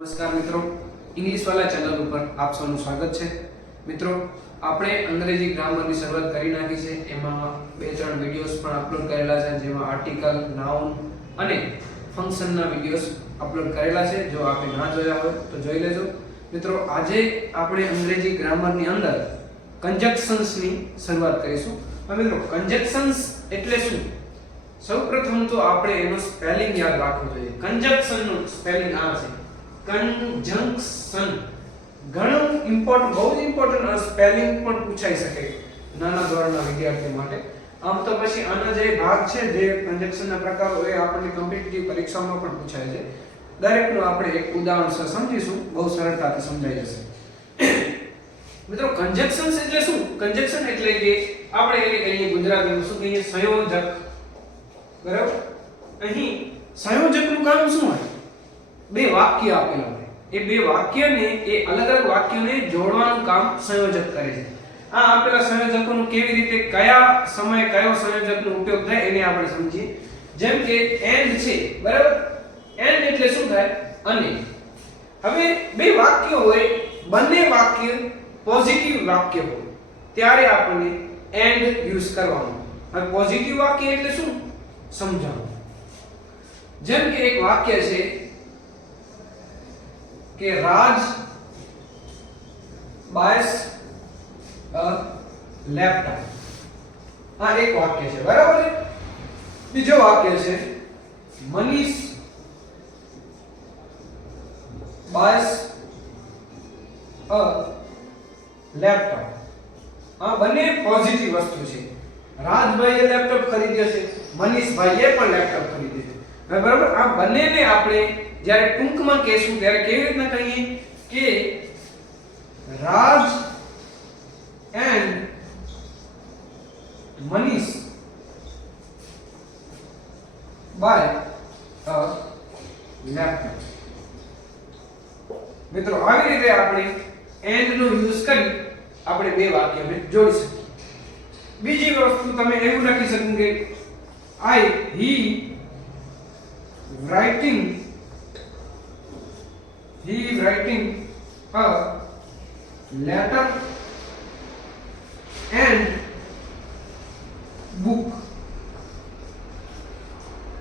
નમસ્કાર મિત્રો, ઇંગ્લિશ વાલા ચેનલ ઉપર આપ સૌનું સ્વાગત છે. મિત્રો, આપણે અંગ્રેજી ગ્રામરની શરૂઆત કરી નાખી છે. એમાં 2-3 વિડિયોઝ પણ અપલોડ કરેલા છે, જેમાં આર્ટિકલ, નાઉન અને ફંક્શનના વિડિયોઝ અપલોડ કરેલા છે. જો આપે ના જોયા હોય તો જોઈ લેજો. મિત્રો, આજે આપણે અંગ્રેજી ગ્રામરની અંદર કન્જક્શન્સની શરૂઆત કરીશું. હવે મિત્રો, કન્જક્શન્સ એટલે શું? સૌપ્રથમ તો આપણે એનો સ્પેલિંગ યાદ રાખવો જોઈએ. કન્જક્શનનું સ્પેલિંગ આ છે, કંજંક્શન. ઘણું ઇમ્પોર્ટન્ટ, બહુ જ ઇમ્પોર્ટન્ટ સ્પેલિંગ પણ પૂછાઈ શકે નાના ધોરણના વિદ્યાર્થીઓ માટે. આમ તો પછી આના જે ભાગ છે, જે કન્જક્શનના પ્રકારો, એ આપણને કોમ્પિટિટિવ પરીક્ષામાં પણ પૂછાય છે. દરેકનું આપણે એક ઉદાહરણ સમજીશું, બહુ સરળતાથી સમજાઈ જશે. મિત્રો, કન્જક્શન્સ એટલે શું? કન્જક્શન એટલે કે આપણે એને કહીએ ગુજરાતીમાં શું કહીએ, સંયોજક. બરાબર? અહીં સંયોજકનું કામ શું હોય? બે વાક્ય આપેલા હોય, એ બે વાક્યને, એ અલગ અલગ વાક્યોને જોડવાનું કામ સંયોજક કરે છે. આ આપેલા સંયોજકોનું કેવી રીતે, કયા સમયે કયો સંયોજકનો ઉપયોગ થાય એને આપણે સમજીએ. જેમ કે એન્ડ છે, બરાબર? એન્ડ એટલે શું થાય? અને. હવે બે વાક્ય હોય, બંને વાક્ય પોઝિટિવ વાક્ય હોય, ત્યારે આપણને એન્ડ યુઝ કરવાનો. હવે પોઝિટિવ વાક્ય એટલે શું સમજાવો. જેમ કે એક વાક્ય છે કે રાજ buys a laptop. આ એક વાક્ય છે, બરાબર છે? બીજો વાક્ય છે મનીષ buys a laptop. આ બંને પોઝિટિવ વસ્તુ છે. રાજભાઈએ લેપટોપ ખરીદ્યો છે, મનીષભાઈએ પણ લેપટોપ ખરીદ્યો છે. બરાબર? આ બંનેને આપણે જ્યારે ટૂંકમાં કહેશું ત્યારે કેવી રીતના કહીએ કે Raj and Manish buy a laptop. મિત્રો, આવી રીતે આપણે એન્ડ નો યુઝ કરી આપણે બે વાક્યોને જોડી શકીએ. બીજી વસ્તુ તમે એવું લખી શકો કે he writing a letter and book.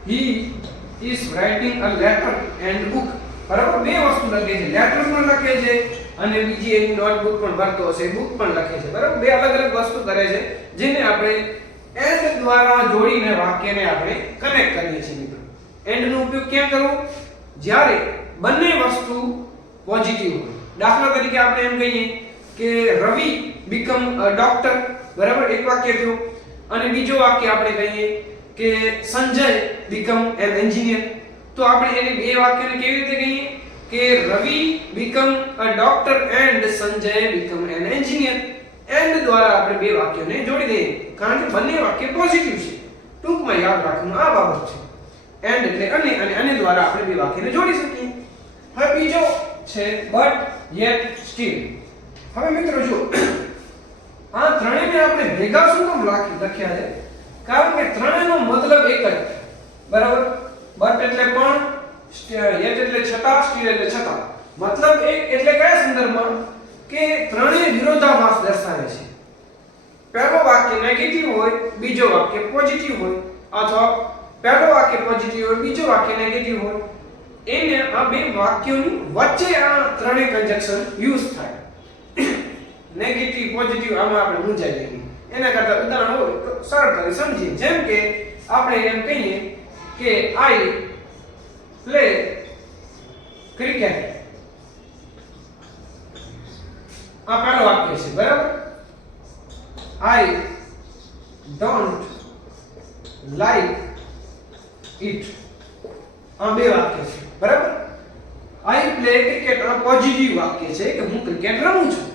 He is writing a letter and book. બરાબર? બે વસ્તુ લખે છે, લેટર પણ લખે છે અને બીજી એની નોટબુક પણ ભરતો હશે, બુક પણ લખે છે. બરાબર? બે અલગ અલગ વસ્તુ કરે છે, જેને આપણે એન્ડ દ્વારા જોડીને વાક્યને આપણે કનેક્ટ કરીએ છીએ. મિત્રો, એન્ડ નો ઉપયોગ ક્યાં કરવો? જ્યારે બંને વસ્તુ પોઝિટિવ હોય. દાખલા તરીકે આપણે એમ કહીએ કે રવિ બીકમ અ ડોક્ટર. બરાબર? એક વાક્ય થયું. અને બીજો વાક્ય આપણે કહીએ કે સંજય બીકમ એન એન્જિનિયર. તો આપણે એને બે વાક્યને કેવી રીતે કહીએ કે Ravi become a doctor and Sanjay become an engineer. And દ્વારા આપણે બે વાક્યોને જોડી દઈએ, કારણ કે બંને વાક્ય પોઝિટિવ છે. ટૂંકમાં યાદ રાખવાનું આ બાબત છે. એન્ડ એટલે અને, અને આને દ્વારા આપણે બે વાક્યને જોડી શકીએ. હવે બીજો છે બટ યેટ સ્ટીલ. હવે મિત્રો જો આ ત્રણેયને આપણે ભેગા શું કામ લખ્યા છે? કારણ કે ત્રણેયનો મતલબ એક જ. બરાબર? બટ એટલે પણ, યેટ એટલે છતાં, સ્ટીલ એટલે છતાં. મતલબ એક એટલે કયા સંદર્ભમાં? કે ત્રણેય વિરોધાભાસ દર્શાવે છે. પહેલો વાક્ય નેગેટિવ હોય, બીજો વાક્ય પોઝિટિવ હોય, અથવા પહેલો વાક્ય પોઝિટિવ હોય, બીજો વાક્ય નેગેટિવ હોય. એને આ બે વાક્યોની વચ્ચે આ ત્રણેય કન્જક્શન યુઝ થાય. નેગેટિવ પોઝિટિવ આમાં આપણે મૂંઝાઈ જઈએ. એના કરતા ઉદાહરણ હોય તો સરળતાથી સમજીએ. જેમ કે આપણે એમ કહીએ કે આઈ પ્લે ક્રિકેટ. આ પહેલો વાક્ય છે, બરાબર? I don't like it. આ બે વાક્ય છે, બરાબર? આઈ પ્લે ક્રિકેટ આ પોઝિટિવ વાક્ય છે કે હું ક્રિકેટ રમું છું.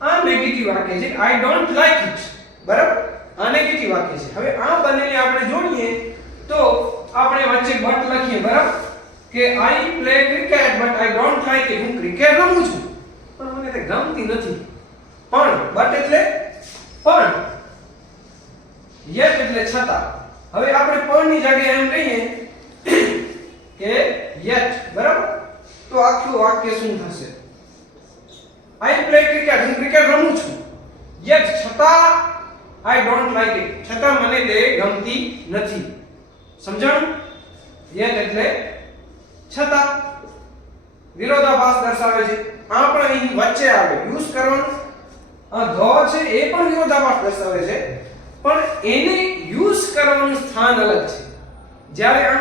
આ નેગેટિવ વાક્ય છે, આઈ ડોન્ટ લાઈક ઇટ. બરાબર? આ નેગેટિવ વાક્ય છે. હવે આ બંનેને આપણે જોડીએ તો આપણે વચ્ચે બટ લખીએ. બરાબર? કે I play cricket but I don't like it. હું ક્રિકેટ રમું છું પણ મને તે ગમતી નથી. પણ બટ એટલે પણ, યેટ એટલે છતાં. હવે આપણે પણ ની જગ્યાએ એમ કહીએ કે યેટ. બરાબર? તો આખું વાક્ય શું થશે? આઈ પ્લે ક્રિકેટ, હું ક્રિકેટ રમું છું. યet છતાં આઈ ડોન્ટ લાઈક ઇટ, છતાં મને તે ગમતી નથી. સમજાણું? યet એટલે છતાં, વિરોધાભાસ દર્શાવે છે. આ પણ અહીં વચ્ચે આવે, યુઝ કરવાનું. આ ધ છે એ પણ વિરોધાભાસ દર્શાવે છે, પણ એને યુઝ કરવાનું સ્થાન અલગ છે. જ્યારે આ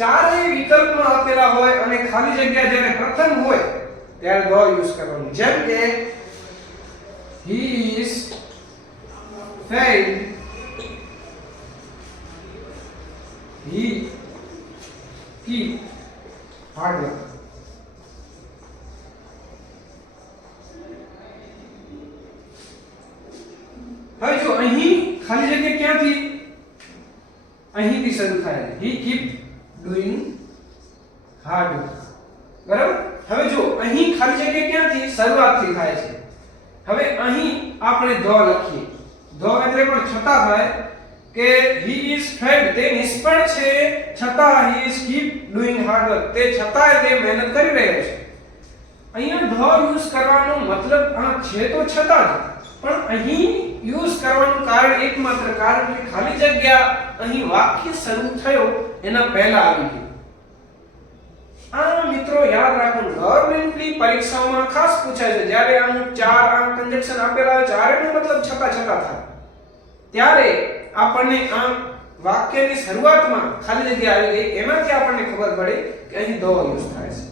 ચારેય વિકલ્પમાં આપેલા હોય અને ખાલી જગ્યા જ્યારે પ્રથમ હોય ત્યારે ધ યુઝ કરવાનું. જેમ કે he is failed, he keep hard work. હવે જો અહીં ખાલી જગ્યા ક્યાંથી? અહીંથી શરૂ થાય છે. he keep doing hard work. બરાબર? હવે જો અહીં ખાલી જગ્યા ક્યાંથી? શરૂઆતથી થાય છે. હવે અહીં આપણે ધ લખીએ. ધ એટલે પણ છતાં થાય કે he is failed, તે નિષ્ફળ છે, છતાં he is keep doing hard work, તે છતાં તે મહેનત કરી રહ્યો છે. અહીંયા ધ યુઝ કરવાનો મતલબ આ છે તો છતાં જ, પણ અહીં યુઝ કરવાનું કારણ એકમાત્ર કારણ કે ખાલી જગ્યા અહીં વાક્ય શરૂ થયો એના પહેલા આવી ગયું. આ મિત્રો યાદ રાખવાનું, ગવર્નમેન્ટની પરીક્ષાઓમાં ખાસ પૂછાય છે. જ્યારે આમ ચાર આમ કન્જક્શન આપેલા હોય, ચારેનો મતલબ છતાં છતાં થાય, ત્યારે આપણને આ વાક્યની શરૂઆતમાં ખાલી જગ્યા આવી ગઈ, એમાંથી આપણને ખબર પડે કે અહીં ધ યુઝ થાય છે.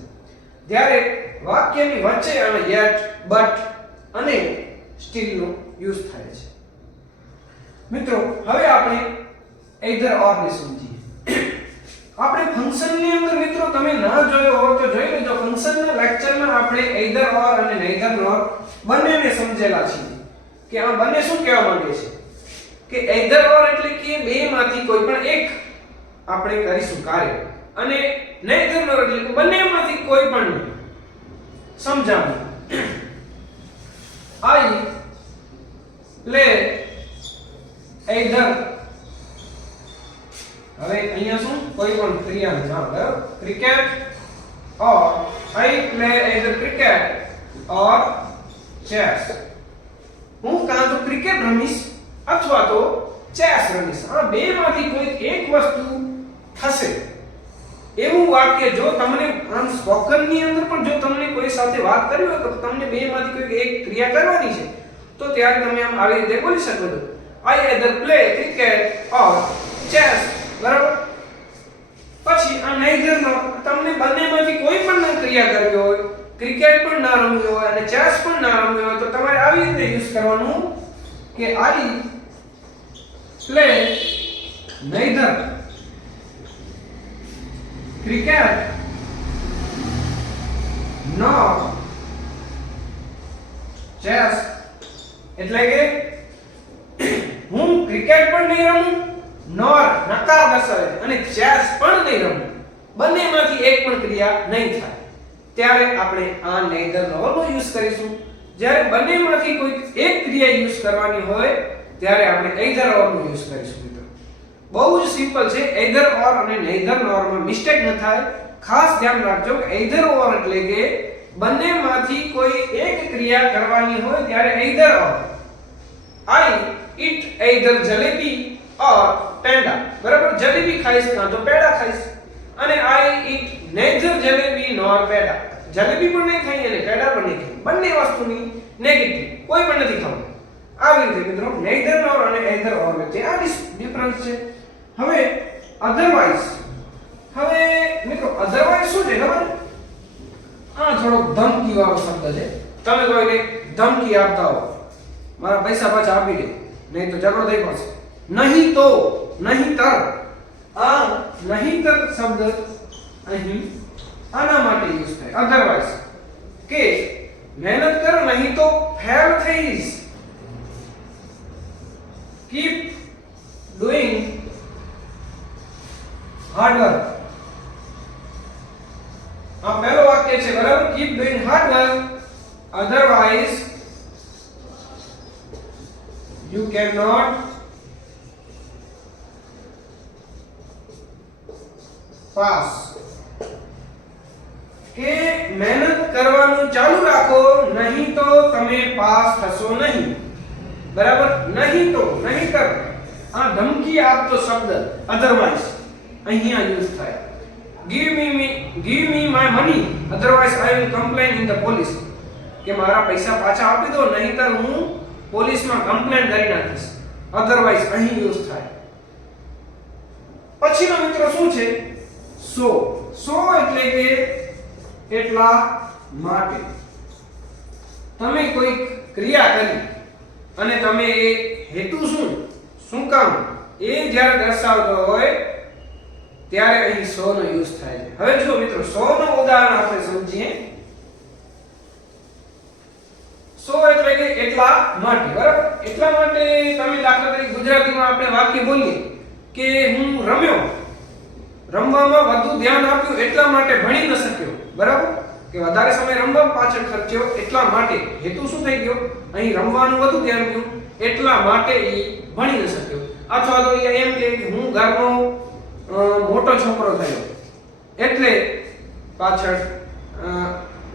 જ્યારે વાક્યની વચ્ચે આવે yet, but અને still નો યુઝ થાય છે. મિત્રો હવે આપણે either or ને સમજીએ. આપણે ફંક્શનની અંદર મિત્રો તમે ના જોયો હોય તો જોઈ લેજો. ફંક્શનના લેક્ચરમાં આપણે either or અને neither nor બંનેને સમજેલા છીએ કે આ બંને શું કહેવા માંગે છે કે either or એટલે કે બેમાંથી કોઈ પણ એક આપણે કરીશું કાર્ય, અને neither nor એટલે કે બંનેમાંથી કોઈ પણ નહીં. સમજાવું? I play either, હવે અહીંયા શું કોઈ પણ ક્રિયાનું નામ, બરાબર? Cricket or I play either cricket or chess. હું કાં તો ક્રિકેટ રમીશ અથવા તો ચેસ રમીશ. આ બેમાંથી કોઈ એક વસ્તુ થશે. એવું વાક્ય જો તમને આમ સ્પોકન ની અંદર પણ જો તમને કોઈ સાથે વાત કરવી હોય તો તમને બેમાંથી કોઈ એક ક્રિયા કરવાની છે તો ત્યારે તમે આમ આવી રીતે બોલી શકો છો, I either play cricket or chess. બરાબર? પછી આ neither નો તમને બંનેમાંથી કોઈ પણ ક્રિયા કરવી હોય, ક્રિકેટ પણ ના રમવી હોય અને ચેસ પણ ના રમવી હોય તો તમારે આવી રીતે યુઝ કરવાનું કે I play neither cricket nor chess. એટલે કે હું ક્રિકેટ પણ નહીં રમું, નોર નકાર દર્શાવે છે, અને ચેસ પણ નહીં રમું, બંનેમાંથી એક પણ ક્રિયા નહીં થાય. ત્યારે આપણે આ neither nor નો યુઝ કરીશું. જ્યારે બંનેમાંથી કોઈ એક ક્રિયા યુઝ કરવાની હોય ત્યારે આપણે either or નો યુઝ કરીશું. મિત્રો બહુ જ સિમ્પલ છે. either or અને neither nor માં મિસ્ટેક ન થાય, ખાસ ધ્યાન રાખજો કે either or એટલે કે બંનેમાંથી કોઈ એક ક્રિયા કરવાની હોય ત્યારે either or. I eat either jalebi or panda. બરાબર? જલેબી ખાઈશ કાં તો પેડા ખાઈશ. અને I eat neither jalebi nor peda. Jalebi પણ નહીં ખાઈ અને પેડા પણ નહીં ખાઈ. બંને વસ્તુની નેગેટિવ, કોઈ પણ નથી ખાવું. આવી રીતે મિત્રો neither nor અને either or વચ્ચે આ ડિફરન્સ છે. હવે otherwise, હવે મિત્રો otherwise શું છે ખબર? આ થોડો ધમકી વાળો શબ્દ છે. તમે કોઈને ધમકી આપતા હો, મારા પૈસા પાછા આપી દે, નહીં તો ઝઘડો થઈ પડશે. નહીં તો, નહીંતર. આ નહીંતર શબ્દ અહીં આના માટે યુઝ થાય. otherwise કે મહેનત કરો નહીં તો ફેલ થઈશ. keep doing hard work. આ પહેલો વાક્ય છે, બરાબર? keep doing hard work, otherwise you cannot pass. કે મહેનત કરવાનું ચાલુ રાખો, નહીં તો તમે પાસ થશો નહીં. બરાબર, નહીં તો, નહીંતર. આ ધમકી આપતો શબ્દ અધરવાઇઝ અહીંયા યુઝ થાય. give me my money otherwise I will complain in the police. કે મારા પૈસા પાછા આપી દો, નહીંતર હું પોલીસમાં કમ્પ્લેન કરી નાખીશ. અધરવાઇઝ અહીં યુઝ થાય. પછીનો મિત્રો શું છે? સો એટલે કે એટલા માટે. તમે કોઈ ક્રિયા કરી અને તમે એ હેતુ શું કામ એ જ્યારે દર્શાવતો હોય ત્યારે અહીં સો નો યુઝ થાય છે. હવે જુઓ મિત્રો, સો નો ઉદાહરણ આપણે સમજીએ. સો એટલે કે એટલા માટે. બરાબર, એટલા માટે તમે દાખલા તરીકે ગુજરાતીમાં આપણે વાક્ય બોલીએ કે હું રમ્યો, રમવામાં વધુ ધ્યાન આપ્યું એટલા માટે ભણી ન શક્યો. બરાબર, કે વધારે સમય રમવા પાછળ ખર્ચ્યો એટલા માટે. હેતુ શું થઈ ગયો? અહીં રમવાનું વધુ ધ્યાન ગયું એટલા માટે એ ભણી ન શક્યો. અથવા તો એમ કે હું ઘરનો મોટો છોકરો થયો એટલે પાછળ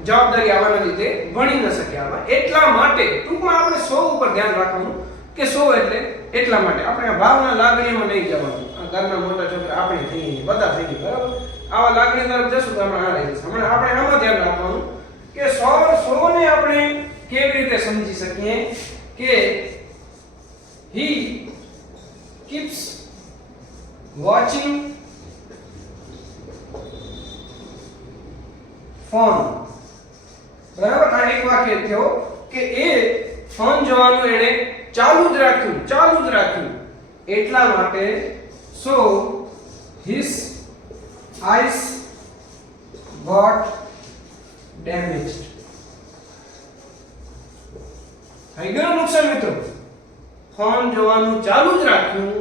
જવાબદારી આવવાના લીધે ભણી ન શક્યા. એટલા માટે ટૂંકમાં આપણે 100 ઉપર ધ્યાન રાખવાનું કે 100 એટલે એટલા માટે. આપણે આ ભાવના લાગણીઓમાં નહીં જવાનું. આ ઘરના મોટા છોકરા આપણે થઈએ, બધા થઈએ. બરાબર, આવા લાગણી તરફ જશું તો આપણે આ રહી જશે. હમણાં આપણે આમાં ધ્યાન રાખવાનું કે 100 ને આપણે કેવી રીતે સમજી શકીએ કે he keeps watching phone. બરાબર, આ એક વાક્ય થયો કે એ ફોન જોવાનું એને ચાલુ જ રાખ્યું એટલા માટે. so his eyes got damaged. થઈ ગયું નુકસાન મિત્રો. ફોન જોવાનું ચાલુ જ રાખ્યું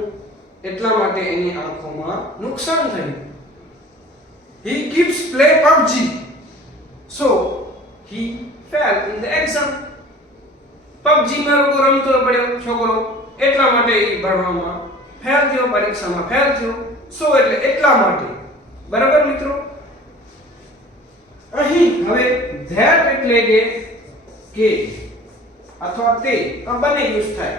એટલા માટે એની આંખોમાં નુકસાન થયું. he keeps play PUBG so he fell in the exam. PUBG માં રમતો પડ્યો છોકરો એટલા માટે એ ભણવામાં ફેલ થયો, પરીક્ષામાં ફેલ થયો. સો એટલે એટલા માટે. બરાબર મિત્રો, અહીં હવે that એટલે કે અથવા તે આ બંને યુઝ થાય.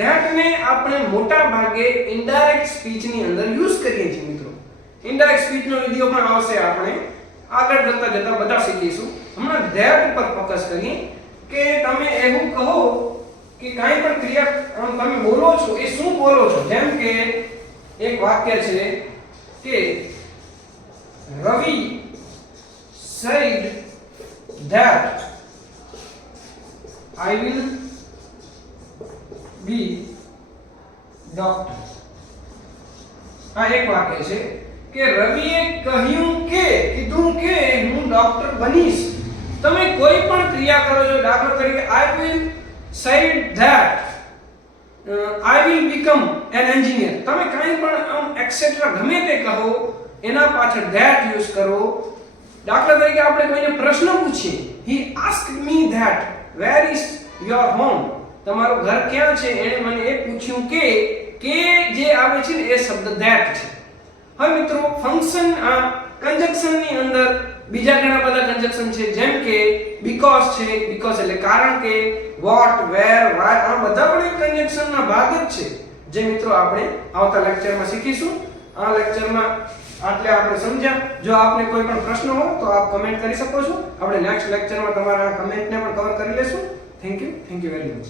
that ને આપણે મોટા ભાગે ઇનડાયરેક્ટ સ્પીચ ની અંદર યુઝ કરીએ છીએ મિત્રો. ઇનડાયરેક્ટ સ્પીચ નો વિડિયો પણ આવશે, આપણે આગળ જતા બધા શીખીશું. હમણાં that ઉપર ફોકસ કરીએ કે તમે એવું કહો કે કાંઈ પણ ક્રિયા તમે બોલો છો એ શું બોલો છો. જેમ કે એક વાક્ય છે કે રવિ said that I will be doctor. આ એક વાક્ય છે કે રવિએ કીધું કે હું ડોક્ટર બનીશ. તમે કોઈ પણ ક્રિયા કરો છો, દાખલા તરીકે I will said that I will become an engineer. તમે કાંઈ પણ એક્સેટ્રા ગમે તે કહો, એના પાછળ that યુઝ કરો. દાખલા તરીકે આપણે કોઈને પ્રશ્ન પૂછીએ, he asked me that where is your home. તમારું ઘર ક્યાં છે? એણે મને એ પૂછ્યું કે જે આવે છે એ શબ્દ that છે. હવે મિત્રો ફંક્શન કંજક્શન ની અંદર બીજા ઘણા બધા કંજક્શન છે, જેમ કે because છે, because એટલે કારણ કે, what, where, why, આ બધા પણ એક કંજક્શન ના ભાગ જ છે, જે મિત્રો આપણે આવતા લેક્ચરમાં શીખીશું. આ લેક્ચરમાં આટલે આપણે સમજ્યા. જો આપને કોઈ પણ પ્રશ્ન હોય તો આપ કમેન્ટ કરી શકો છો. આપણે નેક્સ્ટ લેક્ચરમાં તમારા કમેન્ટને પણ કવર કરી લેશું. Thank you very much.